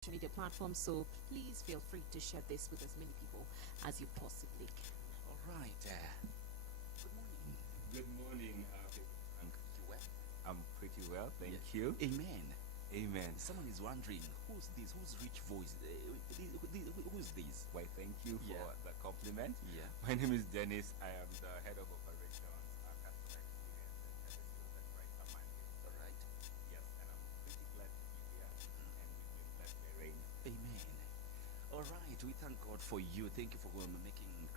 social media platforms. So please feel free to share this with as many people as you possibly can. All right. Good morning. Good morning, Frank. You well? I'm pretty well, thank Yeah. you. Amen. Amen. Someone is wondering, who's this? Who's rich voice? Who's this? Why, thank you for Yeah. the compliment. Yeah. My name is Dennis. I am the head of operations, customer experience, and service sales at Right Command. All right. Yes, and I'm pretty glad to be here, and we've been blessed by rain. Amen. All right. We thank God for you. Thank you for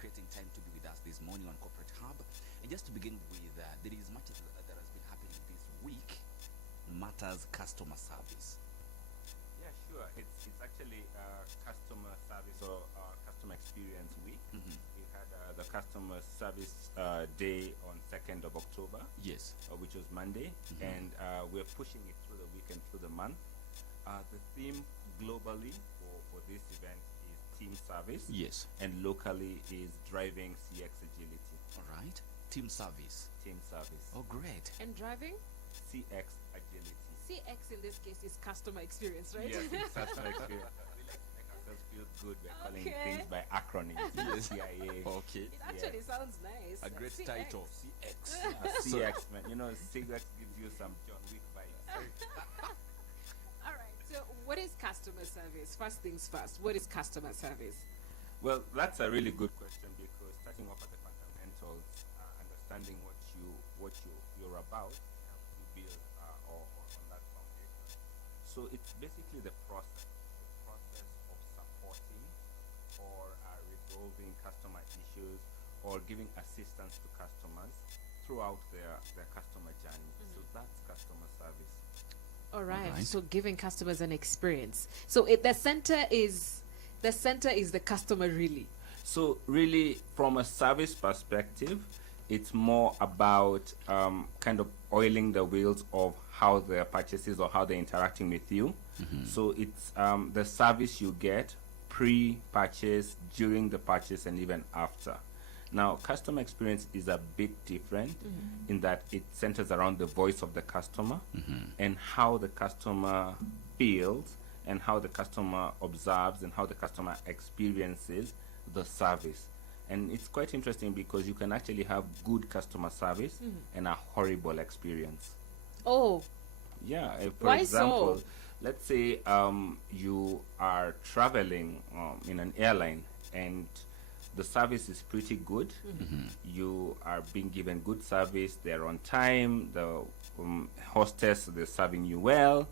creating time to be with us this morning on Corporate Hub. And just to begin with, there is much that has been happening this week. Matters customer service. Yeah, sure. It's actually customer service or customer experience week. Mhm. We had the customer service day on 2nd of October. Yes. Which was Monday, Mhm. and we're pushing it through the weekend, through the month. The theme globally for this event is team service, Yes. and locally is driving CX agility. All right. Team service. Team service, Oh, great. And driving? CX agility. CX in this case is customer experience, right? Yes, it's customer experience. We like to make ourselves feel good by calling Okay. things by acronyms. Yes. CIA. Okay. It actually sounds nice. A great CX. title. CX. CX, man. You know, CX gives you some John Wick vibes. All right. So, what is customer service? First things first. What is customer service? Well, that's a really good question, because starting off at the fundamentals, understanding you're about helps you build or on that foundation. So it's basically the process of supporting or resolving customer issues or giving assistance to customers throughout their customer journey. So that's customer service. All right. Alright. So, giving customers an experience. So, the center is the customer, really. So really, from a service perspective, it's more about kind of oiling the wheels of how their purchases or how they're interacting with you. So it's the service you get pre-purchase, during the purchase, and even after. Now, customer experience is a bit different in that it centers around the voice of the customer and how the customer feels and how the customer observes and how the customer experiences the service. And it's quite interesting because you can actually have good customer service and a horrible experience. Oh, Yeah, for Why example, so? let's say you are traveling in an airline and the service is pretty good. You are being given good service, they're on time, the hostess, they're serving you well,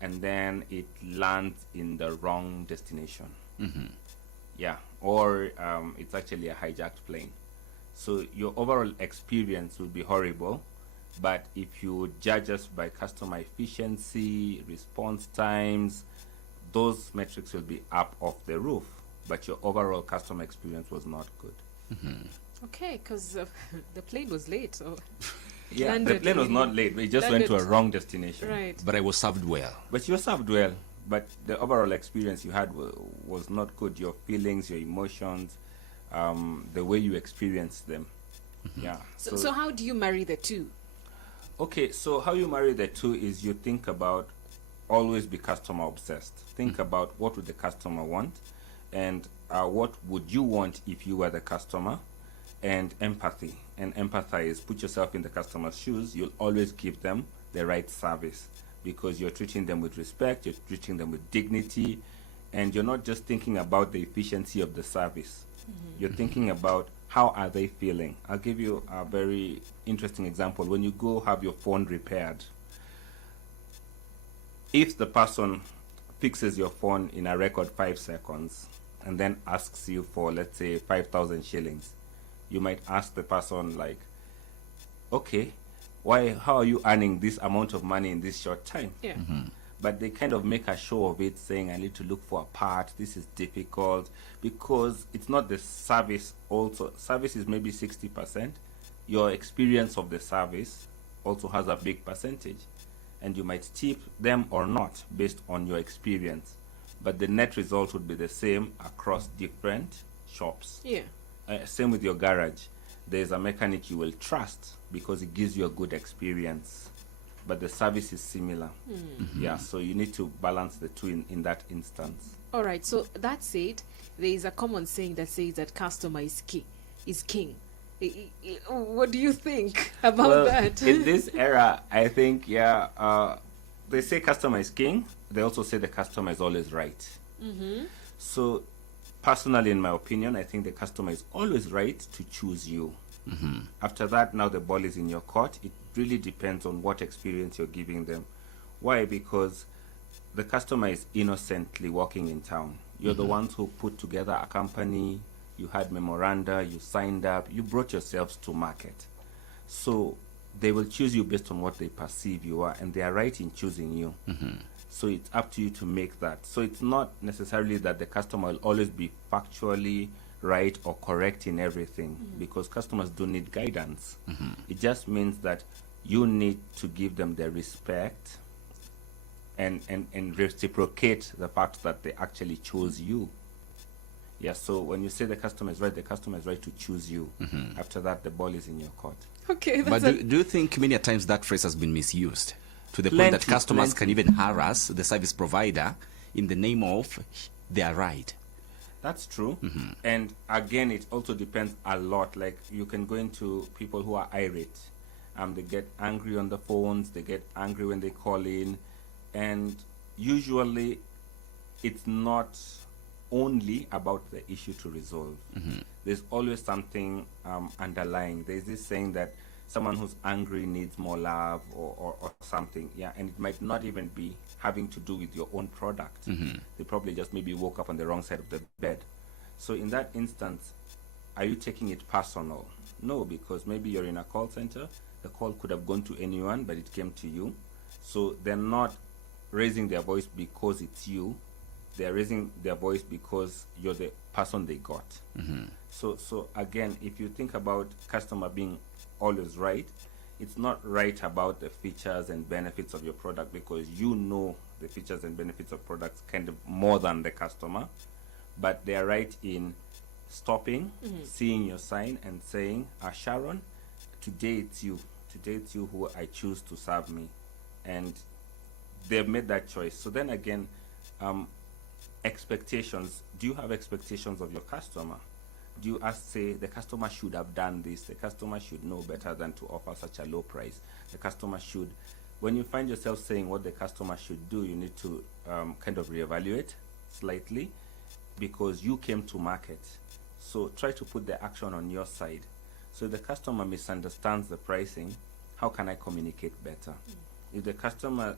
and then it lands in the wrong destination. Yeah, or it's actually a hijacked plane. So your overall experience will be horrible. But if you judge us by customer efficiency, response times, those metrics will be up off the roof. But your overall customer experience was not good. okay. Because the plane was late. So, Yeah, the Landed plane was in- not late. We just went to a landed- wrong destination. right. But I was served well. But you were served well. But the overall experience you had was not good. Your feelings, your emotions, the way you experienced them. Yeah. So, how do you marry the two? Okay, so how you marry the two is you think about always be customer obsessed. Think about what would the customer want, and what would you want if you were the customer, and empathy. And empathize, put yourself in the customer's shoes. You'll always give them the right service because you're treating them with respect, you're treating them with dignity, and you're not just thinking about the efficiency of the service. You're thinking about how are they feeling. I'll give you a very interesting example. When you go have your phone repaired, if the person fixes your phone in a record 5 seconds and then asks you for, let's say, 5,000 shillings, you might ask the person like, okay, how are you earning this amount of money in this short time? Yeah. But they kind of make a show of it, saying, I need to look for a part, this is difficult, because it's not the service. Also, service is maybe 60%. Your experience of the service also has a big percentage, and you might tip them or not based on your experience, but the net result would be the same across different shops. Yeah. Same with your garage. There's a mechanic you will trust because it gives you a good experience. but the service is similar. Yeah, so you need to balance the two in that instance. All right, so that's it. There is a common saying that says that customer is king. What do you think about that? In this era, I think, they say customer is king. They also say the customer is always right. So, personally, in my opinion, I think the customer is always right to choose you. After that, now the ball is in your court. It really depends on what experience you're giving them. Why? Because the customer is innocently walking in town. You're the ones who put together a company, you had memoranda, you signed up, you brought yourselves to market. So they will choose you based on what they perceive you are, and they are right in choosing you. So it's up to you to make that. So it's not necessarily that the customer will always be factually right or correct in everything, because customers do need guidance. It just means that you need to give them the respect and reciprocate the fact that they actually chose you. Yeah, so when you say the customer is right to choose you. After that, the ball is in your court. Okay, But do you think many a times that phrase has been misused to the point that Plenty, customers can plenty. even harass the service provider in the name of they are right? That's true. And again, it also depends a lot. Like, you can go into people who are irate. They get angry on the phones, they get angry when they call in, and usually it's not only about the issue to resolve. There's always something underlying. There's this saying that someone who's angry needs more love or something. Yeah, and it might not even be having to do with your own product. They probably just maybe woke up on the wrong side of the bed. So in that instance, are you taking it personal? No, because maybe you're in a call center. The call could have gone to anyone, but it came to you. So they're not raising their voice because it's you. They're raising their voice because you're the person they got. So again, if you think about customer being always right, it's not right about the features and benefits of your product, because you know the features and benefits of products kind of more than the customer. But they are right in stopping, seeing your sign and saying, Sharon, today it's you. Today it's you who I choose to serve me. And they've made that choice. So then again, expectations. Do you have expectations of your customer? Do you say the customer should have done this? The customer should know better than to offer such a low price. The customer should. When you find yourself saying what the customer should do, you need to kind of reevaluate slightly, because you came to market. So try to put the action on your side. So if the customer misunderstands the pricing, how can I communicate better? If the customer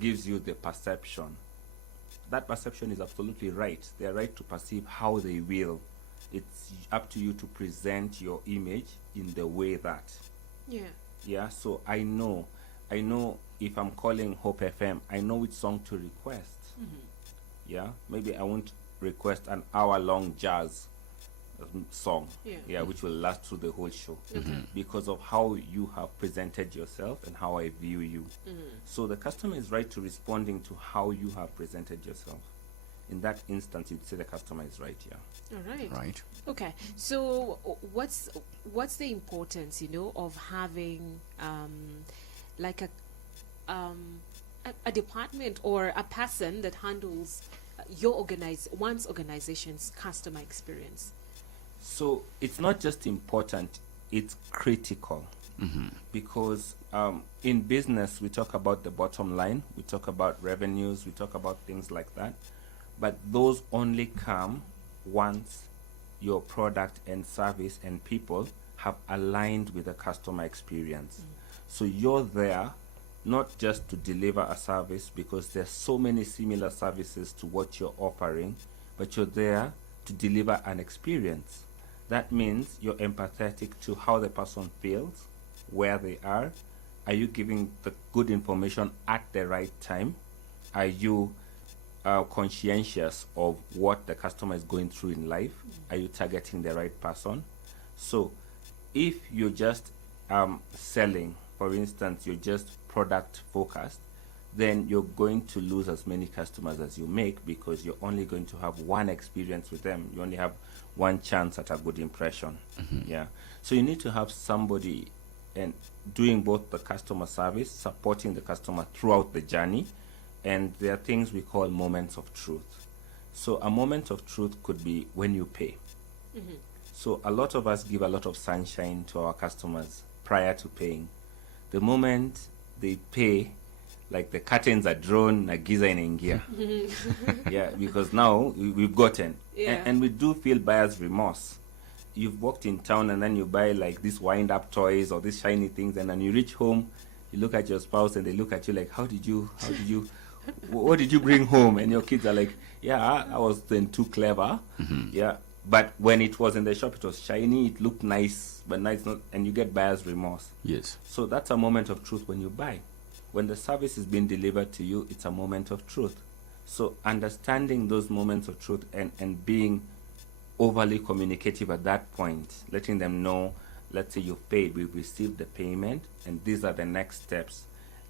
gives you the perception, that perception is absolutely right. They are right to perceive how they will. It's up to you to present your image in the way that. Yeah, so I know if I'm calling Hope FM, I know which song to request. Yeah, maybe I won't request an hour-long jazz song, which will last through the whole show, because of how you have presented yourself and how I view you. So the customer is right to responding to how you have presented yourself. In that instance, you'd say the customer is right. All right. Right. Okay. So what's the importance, of having like a department or a person that handles one's organization's customer experience? So it's not just important, it's critical. Because in business, we talk about the bottom line, we talk about revenues, we talk about things like that. But those only come once your product and service and people have aligned with the customer experience. So you're there not just to deliver a service, because there's so many similar services to what you're offering, but you're there to deliver an experience. That means you're empathetic to how the person feels, where they are. Are you giving the good information at the right time? Are you conscientious of what the customer is going through in life? Are you targeting the right person? So if you're just selling, for instance, you're just product focused, then you're going to lose as many customers as you make, because you're only going to have one experience with them. You only have one chance at a good impression. Yeah. So you need to have somebody and doing both the customer service, supporting the customer throughout the journey, and there are things we call moments of truth. So a moment of truth could be when you pay. So a lot of us give a lot of sunshine to our customers prior to paying. The moment they pay, like the curtains are drawn, na giza inaingia. Yeah, because now we've gotten. Yeah. And we do feel buyer's remorse. You've walked in town and then you buy like these wind-up toys or these shiny things, and then you reach home, you look at your spouse and they look at you like, what did you bring home? And your kids are like, yeah, I was then too clever. Yeah. But when it was in the shop, it was shiny, it looked nice, but nice not, and you get buyer's remorse. Yes. So that's a moment of truth when you buy. When the service is being delivered to you, it's a moment of truth. So understanding those moments of truth and being overly communicative at that point, letting them know, let's say you've paid, we've received the payment, and these are the next steps,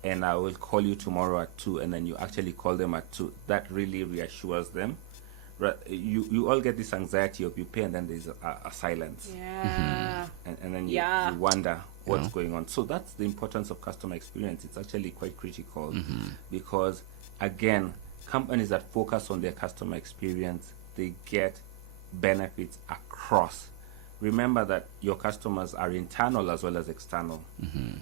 and I will call you tomorrow at 2, and then you actually call them at 2. That really reassures them. You all get this anxiety of you pay and then there's a silence. Yeah. And then you wonder what's going on. So that's the importance of customer experience. It's actually quite critical because, again, companies that focus on their customer experience, they get benefits across. Remember that your customers are internal as well as external.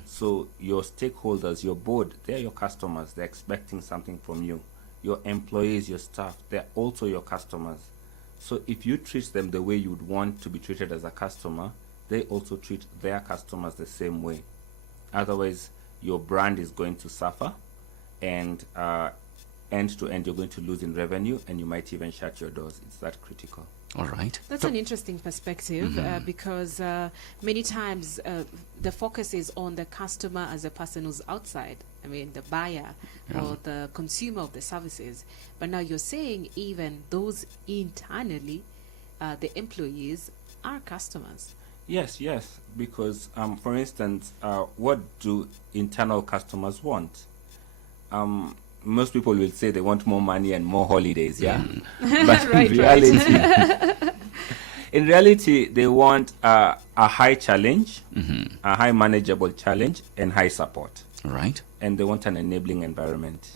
So your stakeholders, your board, they're your customers. They're expecting something from you. Your employees, your staff, they're also your customers. So if you treat them the way you would want to be treated as a customer, they also treat their customers the same way. Otherwise, your brand is going to suffer, and end to end, you're going to lose in revenue, and you might even shut your doors. It's that critical. All right. That's an interesting perspective because many times the focus is on the customer as a person who's outside. I mean, the buyer or the consumer of the services. But now you're saying even those internally, the employees are customers. Yes, because for instance, what do internal customers want? Most people will say they want more money and more holidays, yeah? But in reality, they want a high challenge, a high manageable challenge, and high support. All right. And they want an enabling environment.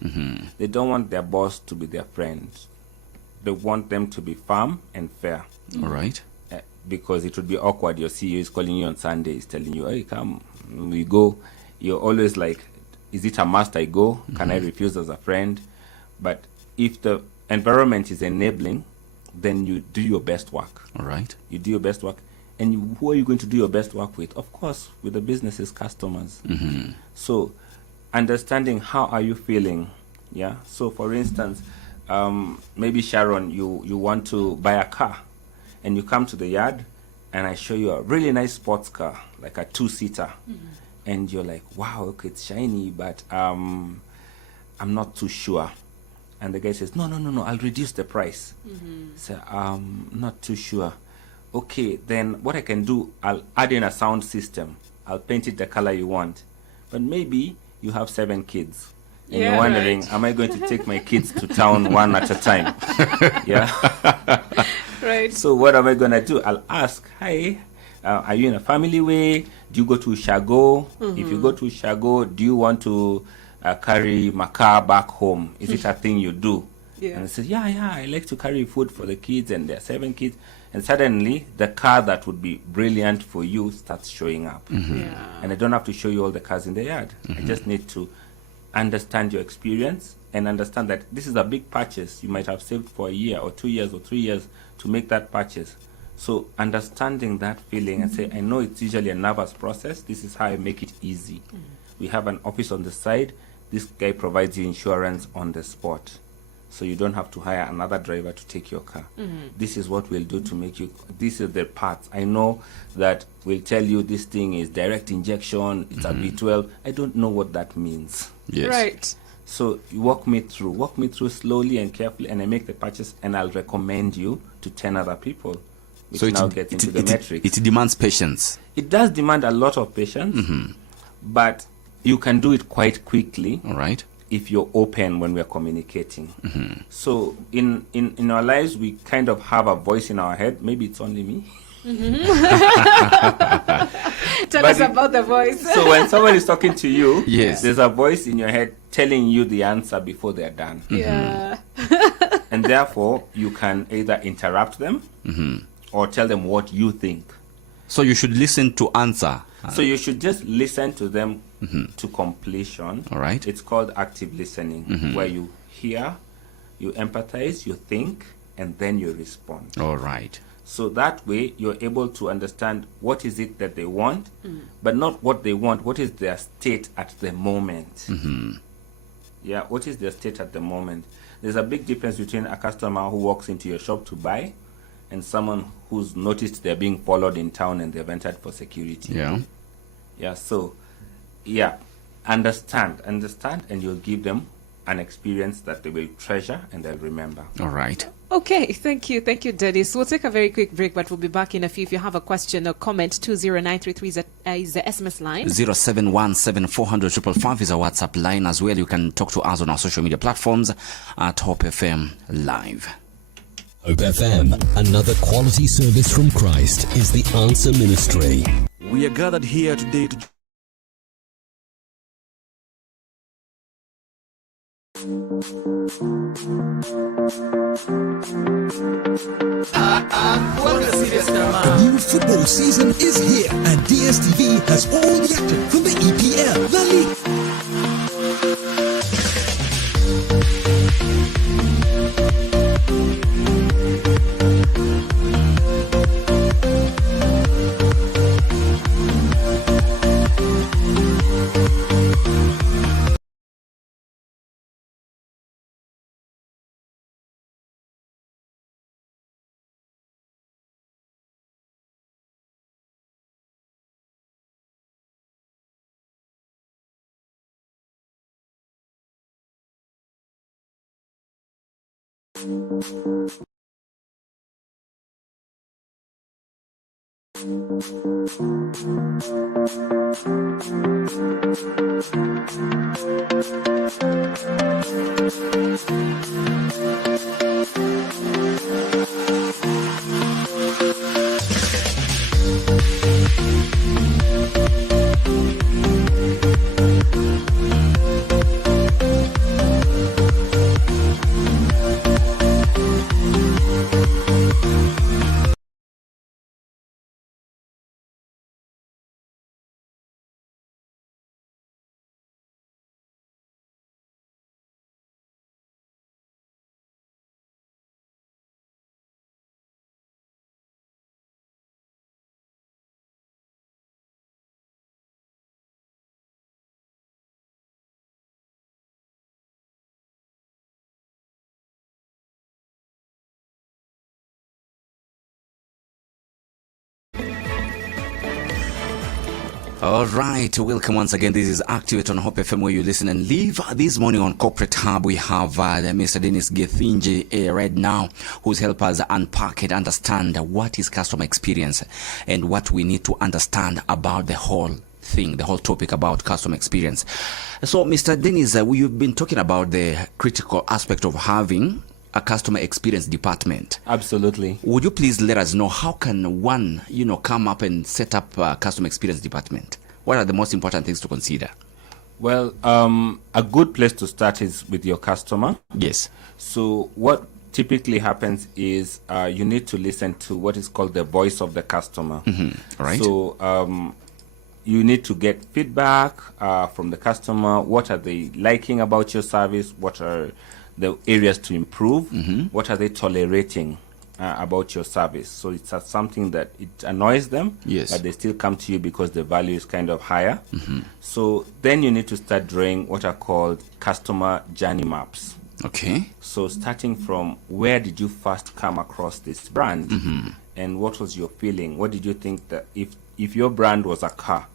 They don't want their boss to be their friend. They want them to be firm and fair. All right. Because it would be awkward. Your CEO is calling you on Sundays, telling you, hey, come, we go. You're always like, is it a must I go? Can I refuse as a friend? But if the environment is enabling, then you do your best work. All right. You do your best work. And who are you going to do your best work with? Of course, with the business's customers. So understanding how are you feeling. Yeah. So for instance, maybe Sharon, you want to buy a car and you come to the yard and I show you a really nice sports car, like a 2-seater. And you're like, wow, okay, it's shiny, but I'm not too sure. And the guy says, no, I'll reduce the price. So not too sure. Okay, then what I can do, I'll add in a sound system. I'll paint it the color you want. But maybe you have 7 kids. And you're wondering, am I going to take my kids to town one at a time? Yeah. Right. So what am I going to do? I'll ask, hi, are you in a family way? Do you go to Shago? If you go to Shago, do you want to carry my car back home? Is it a thing you do? Yeah. And I said, yeah, I like to carry food for the kids, and there are 7 kids. And suddenly, the car that would be brilliant for you starts showing up. Yeah. And I don't have to show you all the cars in the yard. I just need to understand your experience and understand that this is a big purchase. You might have saved for a year or 2 years or 3 years to make that purchase. So understanding that feeling and say, I know it's usually a nervous process. This is how I make it easy. We have an office on the side. This guy provides you insurance on the spot. So you don't have to hire another driver to take your car. This is what we'll do to make you, this is the parts. I know that we'll tell you this thing is direct injection, it's a V12. I don't know what that means. Yes. Right. So you walk me through slowly and carefully, and I make the purchase, and I'll recommend you to 10 other people, which So now gets into the metrics. It demands patience. It does demand a lot of patience, but you can do it quite quickly. All right. If you're open when we're communicating. So in our lives, we kind of have a voice in our head. Maybe it's only me. Tell us about the voice. So when someone is talking to you, Yes. there's a voice in your head telling you the answer before they're done. Yeah. And therefore, you can either interrupt them or tell them what you think. So you should listen to answer. So you should just listen to them to completion. All right. It's called active listening, where you hear, you empathize, you think, and then you respond. All right. So that way, you're able to understand what is it that they want, but not what they want. What is their state at the moment? Yeah, what is their state at the moment? There's a big difference between a customer who walks into your shop to buy and someone who's noticed they're being followed in town and they've entered for security. Yeah. Yeah, so, yeah, understand, and you'll give them an experience that they will treasure and they'll remember. All right. Okay, thank you, Dennis. We'll take a very quick break, but we'll be back in a few. If you have a question or comment, 20933 is the SMS line. 0717-400-555 is our WhatsApp line as well. You can talk to us on our social media platforms at Hope FM Live. Hope FM, another quality service from Christ, is the Answer Ministry. We are gathered here today to The new football season is here, and DSTV has all the action from the EPL, La Liga. All right, welcome once again. This is Activate on Hope FM, where you listen and live. This morning on Corporate Hub, we have Mr. Dennis Githinji right now, who's helped us unpack and understand what is customer experience and what we need to understand about the whole thing, the whole topic about customer experience. So, Mr. Dennis, we've been talking about the critical aspect of having a customer experience department. Absolutely. Would you please let us know how can one, come up and set up a customer experience department? What are the most important things to consider? Well, a good place to start is with your customer. Yes. So what typically happens is you need to listen to what is called the voice of the customer. Right. So you need to get feedback from the customer. What are they liking about your service? What are the areas to improve? What are they tolerating about your service? So it's something that it annoys them, Yes. but they still come to you because the value is kind of higher. So then you need to start drawing what are called customer journey maps. Okay. So starting from where did you first come across this brand, and what was your feeling? What did you think that if your brand was a car,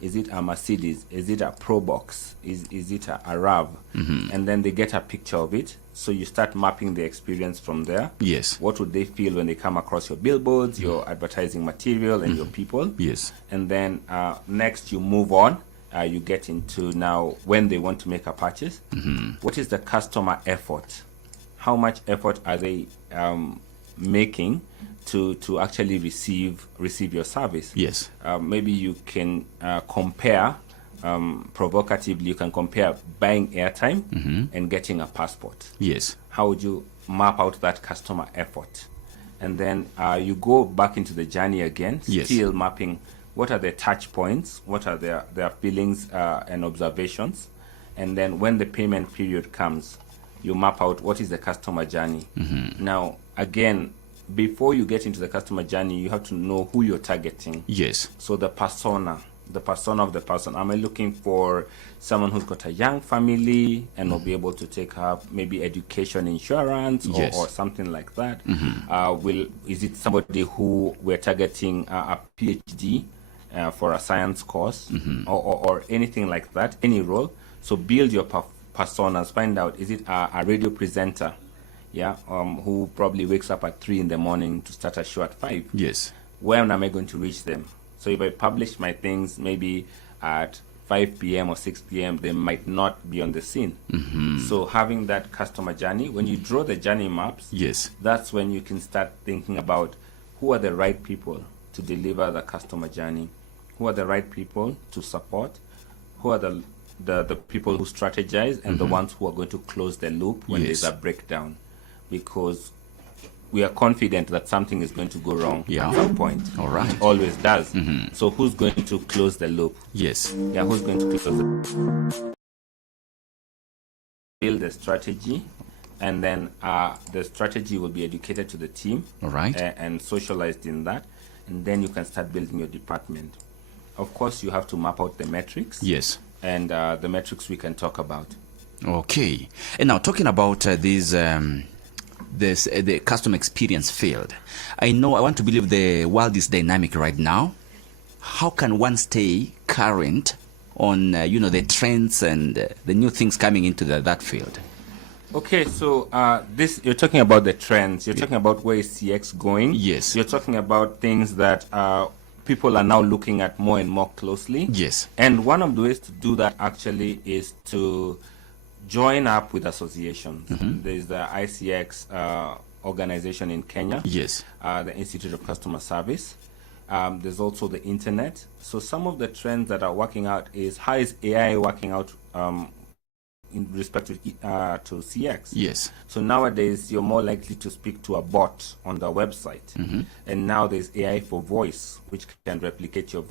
is it a Mercedes? Is it a Probox? Is it a RAV? And then they get a picture of it. So you start mapping the experience from there. Yes. What would they feel when they come across your billboards, your advertising material, and your people? Yes. And then next you move on. You get into now when they want to make a purchase. What is the customer effort? How much effort are they making to actually receive your service. Yes. Maybe you can compare, provocatively, you can compare buying airtime and getting a passport. Yes. How would you map out that customer effort? And then you go back into the journey again, Yes. still mapping what are their touch points, what are their feelings and observations. And then when the payment period comes, you map out what is the customer journey. Now, again, before you get into the customer journey, you have to know who you're targeting. Yes. So the persona of the person. Am I looking for someone who's got a young family and will be able to take up maybe education insurance or, Yes. or something like that? Is it somebody who we're targeting a PhD for a science course or anything like that, any role? So build your personas. Find out, is it a radio presenter? Yeah, who probably wakes up at 3 in the morning to start a show at 5. Yes. When am I going to reach them? So if I publish my things maybe at 5 p.m. or 6 p.m., they might not be on the scene. So having that customer journey, when you draw the journey maps, Yes. that's when you can start thinking about who are the right people to deliver the customer journey, who are the right people to support, who are the people who strategize, and the ones who are going to close the loop when Yes. there's a breakdown. Because we are confident that something is going to go wrong Yeah. at some point. All right. It always does. So who's going to close the loop? Yes. Yeah, who's going to close the build the strategy, and then the strategy will be educated to the team. All right. And socialized in that, and then you can start building your department. Of course, you have to map out the metrics. Yes. And the metrics we can talk about. Okay. And now talking about the customer experience field, I want to believe the world is dynamic right now. How can one stay current on the trends and the new things coming into that field? Okay, so this you're talking about the trends. You're talking about where is CX going. Yes. You're talking about things that people are now looking at more and more closely. Yes. And one of the ways to do that actually is to join up with associations. There's the ICX organization in Kenya. Yes. The Institute of Customer Service. There's also the internet. So some of the trends that are working out is how is AI working out in respect to CX. Yes. So nowadays, you're more likely to speak to a bot on the website. And now there's AI for voice, which can replicate your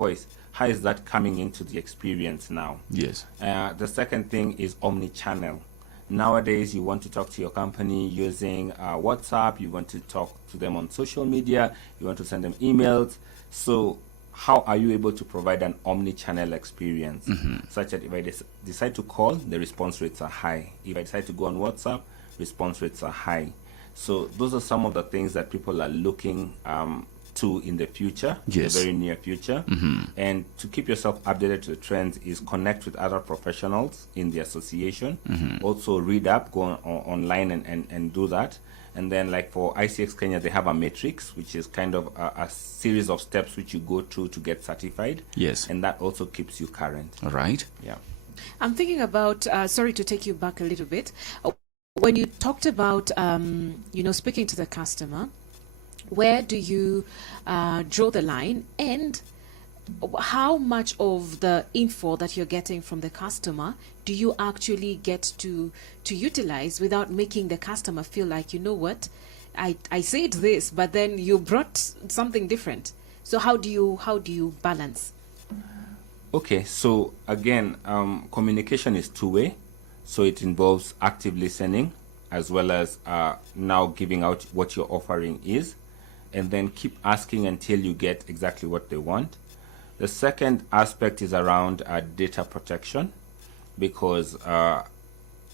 voice. How is that coming into the experience now? Yes. The second thing is omni-channel. Nowadays, you want to talk to your company using WhatsApp. You want to talk to them on social media. You want to send them emails. So how are you able to provide an omni-channel experience such that if I decide to call, the response rates are high. If I decide to go on WhatsApp, response rates are high. So those are some of the things that people are looking to in the future, Yes. the very near future. And to keep yourself updated to the trends is connect with other professionals in the association. Also read up, go online and do that. And then like for ICX Kenya, they have a matrix, which is kind of a series of steps which you go through to get certified. Yes. And that also keeps you current. All right. Yeah. I'm thinking about, sorry to take you back a little bit. When you talked about, speaking to the customer, where do you draw the line, and how much of the info that you're getting from the customer do you actually get to utilize without making the customer feel like, you know what, I said this, but then you brought something different. So how do you balance? Okay, so again, communication is two-way. So it involves active listening as well as now giving out what your offering is, and then keep asking until you get exactly what they want. The second aspect is around data protection, because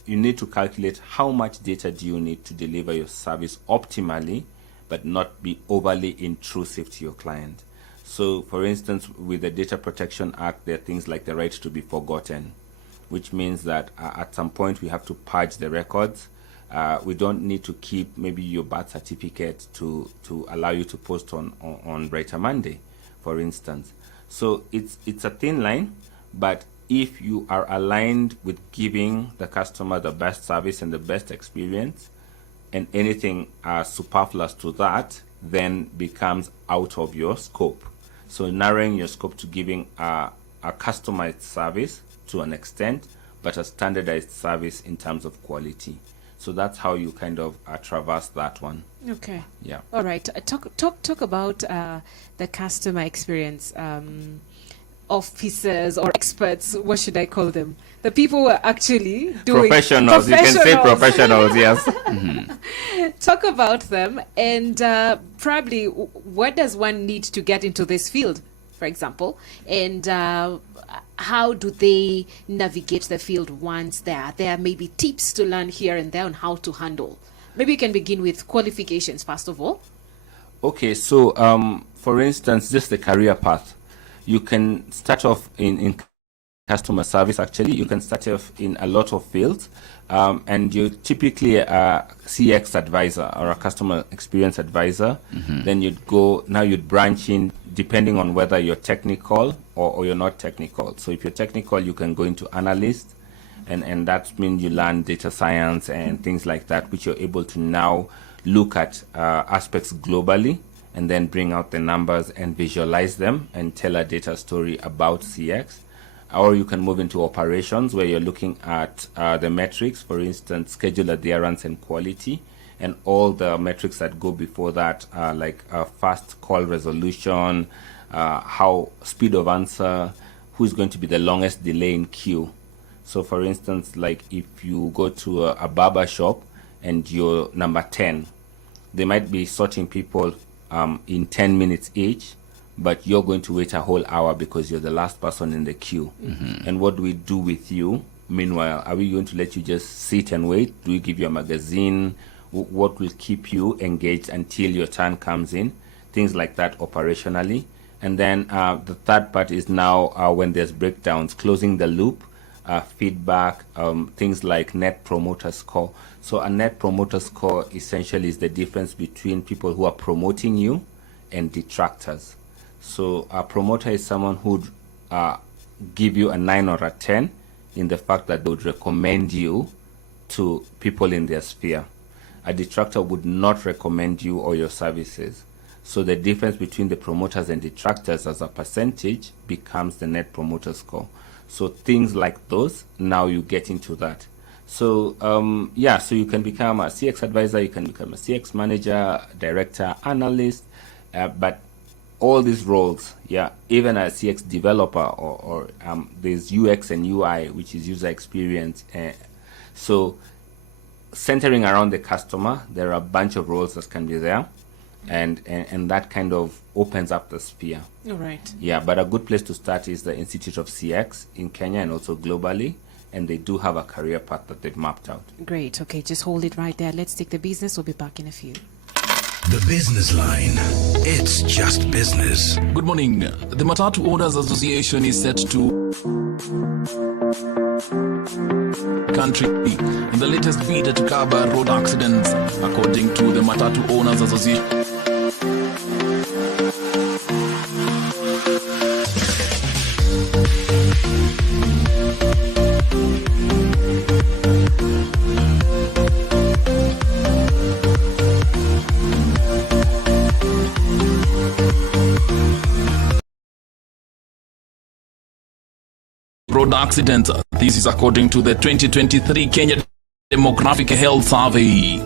you need to calculate how much data do you need to deliver your service optimally, but not be overly intrusive to your client. So, for instance, with the Data Protection Act, there are things like the right to be forgotten, which means that at some point we have to purge the records. We don't need to keep maybe your birth certificate to allow you to post on Brighter Monday, for instance. So it's a thin line, but if you are aligned with giving the customer the best service and the best experience, and anything superfluous to that then becomes out of your scope. So narrowing your scope to giving a customized service to an extent, but a standardized service in terms of quality. So that's how you kind of traverse that one. Okay. Yeah. All right. Talk about the customer experience. Officers or experts, what should I call them? The people who are actually doing professionals. You can say professionals, yes. Talk about them, and probably what does one need to get into this field, for example, and how do they navigate the field once there are maybe tips to learn here and there on how to handle. Maybe you can begin with qualifications first of all. Okay, so for instance, just the career path. You can start off in customer service. Actually, you can start off in a lot of fields, and you're typically a CX advisor or a customer experience advisor. Then you'd branch in depending on whether you're technical or you're not technical. So if you're technical, you can go into analyst, and that means you learn data science and things like that, which you're able to now look at aspects globally, and then bring out the numbers and visualize them and tell a data story about CX. Or you can move into operations where you're looking at the metrics, for instance, schedule adherence and quality, and all the metrics that go before that, like fast call resolution, how speed of answer, who's going to be the longest delay in queue. So for instance, like if you go to a barber shop and you're number 10, they might be sorting people in 10 minutes each, but you're going to wait a whole hour because you're the last person in the queue. And what do we do with you? Meanwhile, are we going to let you just sit and wait? Do we give you a magazine? What will keep you engaged until your turn comes in? Things like that operationally. And then the third part is now when there's breakdowns, closing the loop, feedback, things like net promoter score. So a net promoter score essentially is the difference between people who are promoting you and detractors. So a promoter is someone who would give you a 9 or a 10 in the fact that they would recommend you to people in their sphere. A detractor would not recommend you or your services. So the difference between the promoters and detractors as a percentage becomes the net promoter score. So things like those, now you get into that. So so you can become a CX advisor, you can become a CX manager, director, analyst, but all these roles, even a CX developer or there's UX and UI, which is user experience. So centering around the customer, there are a bunch of roles that can be there, and that kind of opens up the sphere. All right. Yeah, but a good place to start is the Institute of CX in Kenya and also globally, and they do have a career path that they've mapped out. Great. Okay, just hold it right there. Let's take the business. We'll be back in a few. The Business Line. It's just business. Good morning. The Matatu Owners Association is set to country in the latest bid to curb road accidents, according to the Matatu Owners Association. Road accidents. This is according to the 2023 Kenya Demographic Health Survey.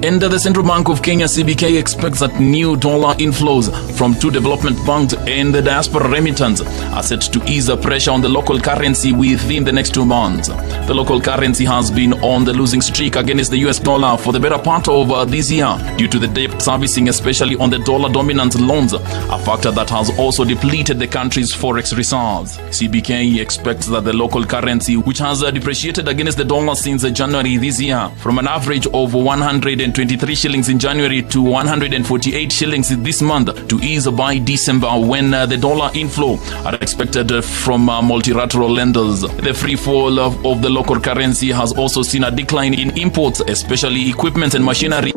And the Central Bank of Kenya, CBK, expects that new dollar inflows from two development banks and the diaspora remittance are set to ease the pressure on the local currency within the next 2 months. The local currency has been on the losing streak against the US dollar for the better part of this year due to the debt servicing, especially on the dollar-dominant loans, a factor that has also depleted the country's forex reserves. CBK expects that the local currency, which has depreciated against the dollar since January this year, from an average of 123 shillings in January to 148 shillings this month, to ease by December when the dollar inflow are expected from multilateral lenders. The free fall of the local currency has also seen a decline in imports, especially equipment and machinery.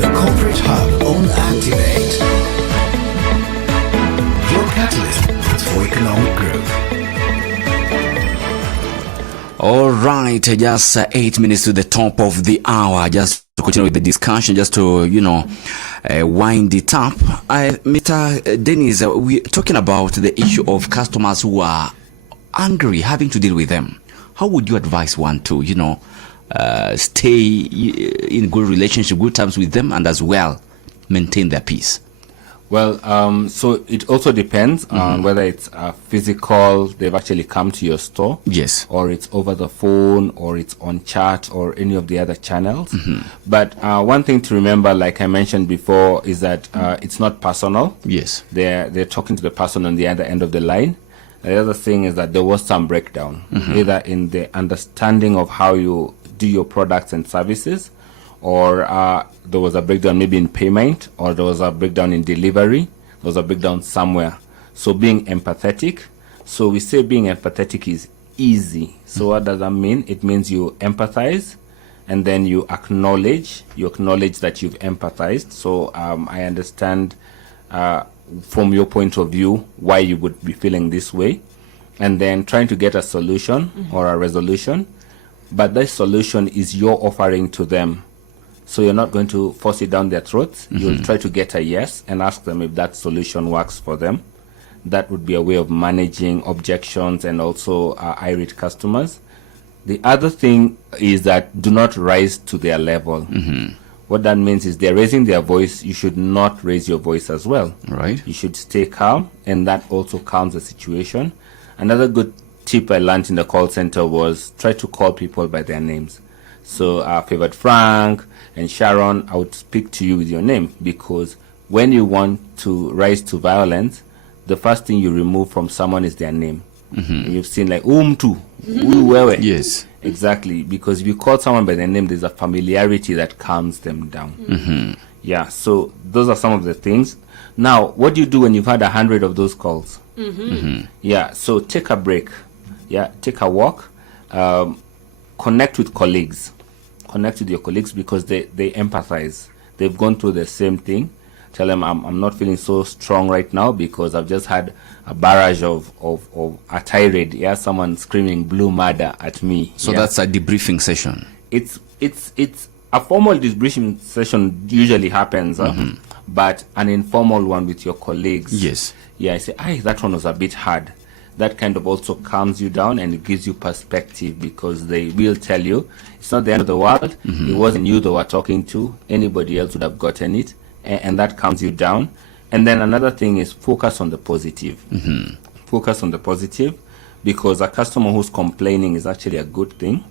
The Corporate Hub on Activate. Your catalyst for economic growth. All right, just 8 minutes to the top of the hour. Just to continue with the discussion, just to, wind it up. Mr. Dennis, we're talking about the issue of customers who are angry, having to deal with them. How would you advise one to, stay in good relationship, good terms with them, and as well maintain their peace? Well, so it also depends on whether it's physical, they've actually come to your store. Yes. Or it's over the phone, or it's on chat, or any of the other channels. But one thing to remember, like I mentioned before, is that it's not personal. Yes. They're talking to the person on the other end of the line. The other thing is that there was some breakdown, either in the understanding of how you do your products and services, or there was a breakdown maybe in payment, or there was a breakdown in delivery, there was a breakdown somewhere. So being empathetic. So we say being empathetic is easy. So what does that mean? It means you empathize, and then you acknowledge that you've empathized. So I understand from your point of view why you would be feeling this way, and then trying to get a solution or a resolution. But this solution is your offering to them. So you're not going to force it down their throats. You'll try to get a yes and ask them if that solution works for them. That would be a way of managing objections and also irate customers. The other thing is that do not rise to their level. What that means is they're raising their voice. You should not raise your voice as well. Right. You should stay calm, and that also calms the situation. Another good tip I learned in the call center was try to call people by their names. So, Favored Frank and Sharon, I would speak to you with your name, because when you want to rise to violence, the first thing you remove from someone is their name. You've seen like tu, wewe. Yes. Exactly, because if you call someone by their name, there's a familiarity that calms them down. Yeah, so those are some of the things. Now, what do you do when you've had 100 of those calls? Yeah, so take a break. Yeah, take a walk. Connect with colleagues. Connect with your colleagues, because they empathize. They've gone through the same thing. Tell them, I'm not feeling so strong right now because I've just had a barrage of a tirade. Yeah, someone screaming blue murder at me. So yeah. that's a debriefing session. It's a formal debriefing session usually happens, but an informal one with your colleagues. Yes. Yeah, I say, that one was a bit hard. That kind of also calms you down and it gives you perspective, because they will tell you it's not the end of the world. It wasn't you they were talking to. Anybody else would have gotten it. And that calms you down. And then another thing is focus on the positive. Focus on the positive, because a customer who's complaining is actually a good thing.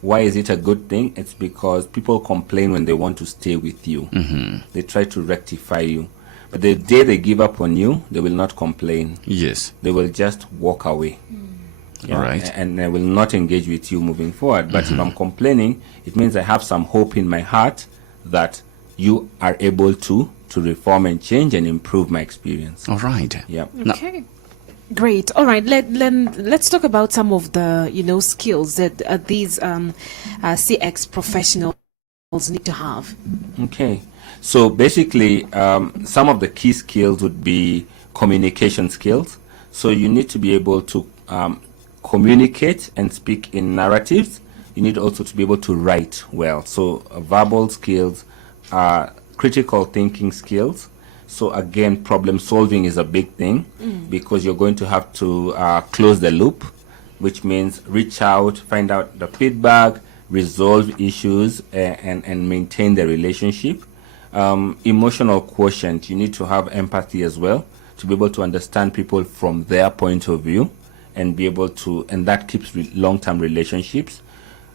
Why is it a good thing? It's because people complain when they want to stay with you. They try to rectify you. But the day they give up on you, they will not complain. Yes. They will just walk away. Yeah? All right. And they will not engage with you moving forward. But if I'm complaining, it means I have some hope in my heart that you are able to reform and change and improve my experience. All right. Yeah. Okay. Great. All right. Let's talk about some of the skills that these CX professionals need to have. Okay. So basically, some of the key skills would be communication skills. So you need to be able to communicate and speak in narratives. You need also to be able to write well. So verbal skills, critical thinking skills. So again, problem solving is a big thing, because you're going to have to close the loop, which means reach out, find out the feedback, resolve issues, and maintain the relationship. Emotional quotient, you need to have empathy as well, to be able to understand people from their point of view, and be able to, and that keeps long-term relationships.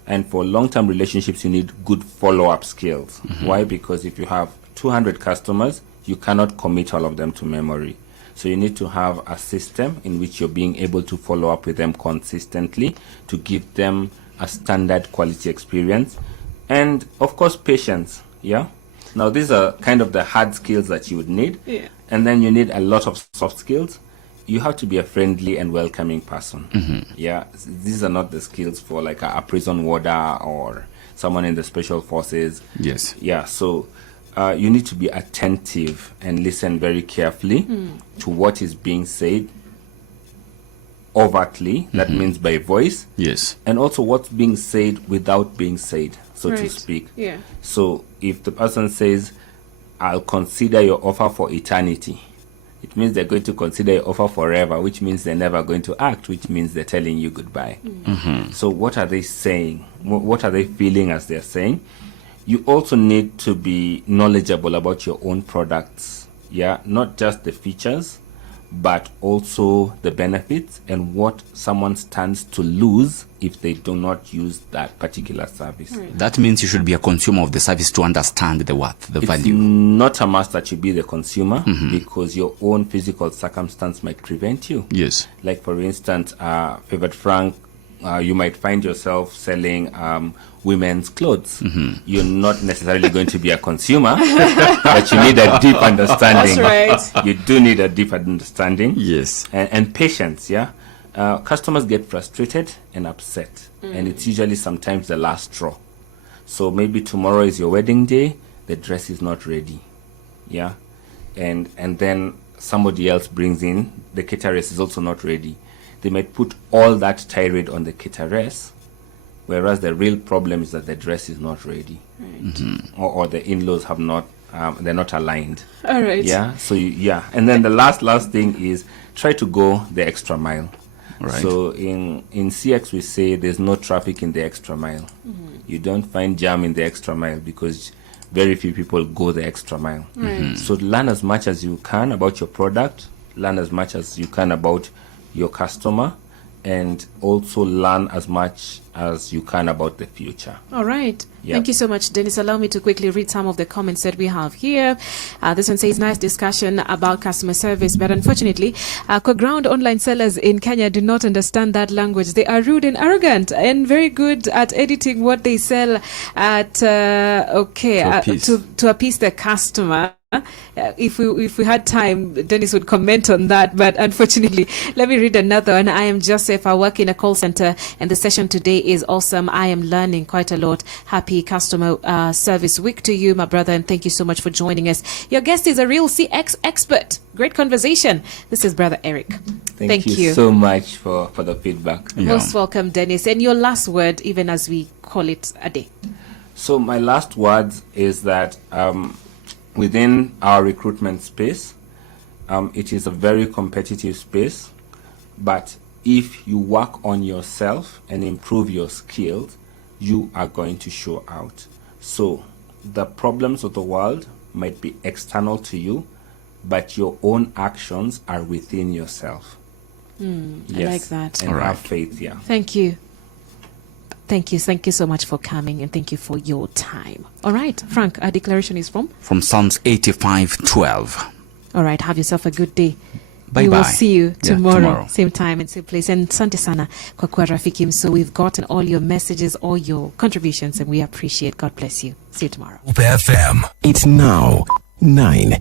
And for long-term relationships, you need good follow-up skills. Why? Because if you have 200 customers, you cannot commit all of them to memory. So you need to have a system in which you're being able to follow up with them consistently to give them a standard quality experience. And of course, patience. Yeah. Now, these are kind of the hard skills that you would need. Yeah. And then you need a lot of soft skills. You have to be a friendly and welcoming person. Yeah, these are not the skills for like a prison warder or someone in the special forces. Yes. Yeah, so you need to be attentive and listen very carefully to what is being said overtly. That means by voice. Yes. And also what's being said without being said, so to speak. Yeah. So if the person says, I'll consider your offer for eternity, it means they're going to consider your offer forever, which means they're never going to act, which means they're telling you goodbye. So what are they saying? What are they feeling as they're saying? You also need to be knowledgeable about your own products. Yeah, not just the features, but also the benefits and what someone stands to lose if they do not use that particular service. That means you should be a consumer of the service to understand the worth, the value. It's not a must that you be the consumer, because your own physical circumstance might prevent you. Yes. Like, for instance, Favored Frank, you might find yourself selling women's clothes. You're not necessarily going to be a consumer, but you need a deep understanding. That's right. You do need a deep understanding. Yes. And patience, yeah? Customers get frustrated and upset, and it's usually sometimes the last straw. So maybe tomorrow is your wedding day, the dress is not ready, yeah? And then somebody else brings in, the cateress is also not ready. They might put all that tirade on the cateress, whereas the real problem is that the dress is not ready, or the in-laws have not, they're not aligned. All right. Yeah. So and then the last thing is try to go the extra mile. Right. So in CX we say there's no traffic in the extra mile. You don't find jam in the extra mile because very few people go the extra mile. So learn as much as you can about your product, learn as much as you can about your customer, and also learn as much as you can about the future. All right. Yep. Thank you so much, Dennis. Allow me to quickly read some of the comments that we have here. This one says, nice discussion about customer service, but unfortunately, ground online sellers in Kenya do not understand that language. They are rude and arrogant and very good at editing what they sell at, to appease the customer. If we had time, Dennis would comment on that, but unfortunately, let me read another one. I am Joseph. I work in a call center, and the session today is awesome. I am learning quite a lot. Happy customer service week to you, my brother, and thank you so much for joining us. Your guest is a real CX expert. Great conversation. This is Brother Eric. Thank you so much for the feedback. Most welcome, Dennis. And your last word, even as we call it a day. So my last words is that within our recruitment space, it is a very competitive space, but if you work on yourself and improve your skills, you are going to show out. So the problems of the world might be external to you, but your own actions are within yourself. I like that. And have faith, Thank you. Thank you so much for coming, and thank you for your time. All right, Frank, our declaration is from? From Psalms 85:12. All right, have yourself a good day. Bye-bye. We will see you tomorrow, tomorrow. same time and same place. And asante sana kwa kuwa rafiki. So we've gotten all your messages, all your contributions, and we appreciate. God bless you. See you tomorrow. FM. It's now 9.